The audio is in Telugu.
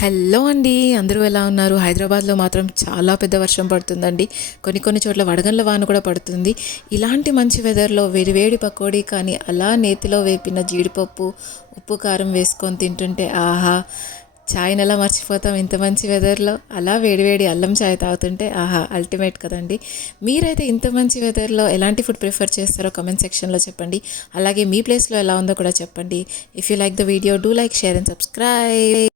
హలో అండి, అందరూ ఎలా ఉన్నారు? హైదరాబాద్లో మాత్రం చాలా పెద్ద వర్షం పడుతుందండి. కొన్ని చోట్ల వడగండ్ల వాన కూడా పడుతుంది. ఇలాంటి మంచి వెదర్లో వేడివేడి పకోడీ కానీ అలా నేతిలో వేపిన జీడిపప్పు ఉప్పు కారం వేసుకొని తింటుంటే ఆహా! చాయ్ని ఎలా మర్చిపోతాం ఇంత మంచి వెదర్లో. అలా వేడివేడి అల్లం చాయ్ తాగుతుంటే ఆహా! అల్టిమేట్ కదండి. మీరైతే ఇంత మంచి వెదర్లో ఎలాంటి ఫుడ్ ప్రిఫర్ చేస్తారో కమెంట్ సెక్షన్లో చెప్పండి. అలాగే మీ ప్లేస్లో ఎలా ఉందో కూడా చెప్పండి. If you like the video, do like, share and subscribe.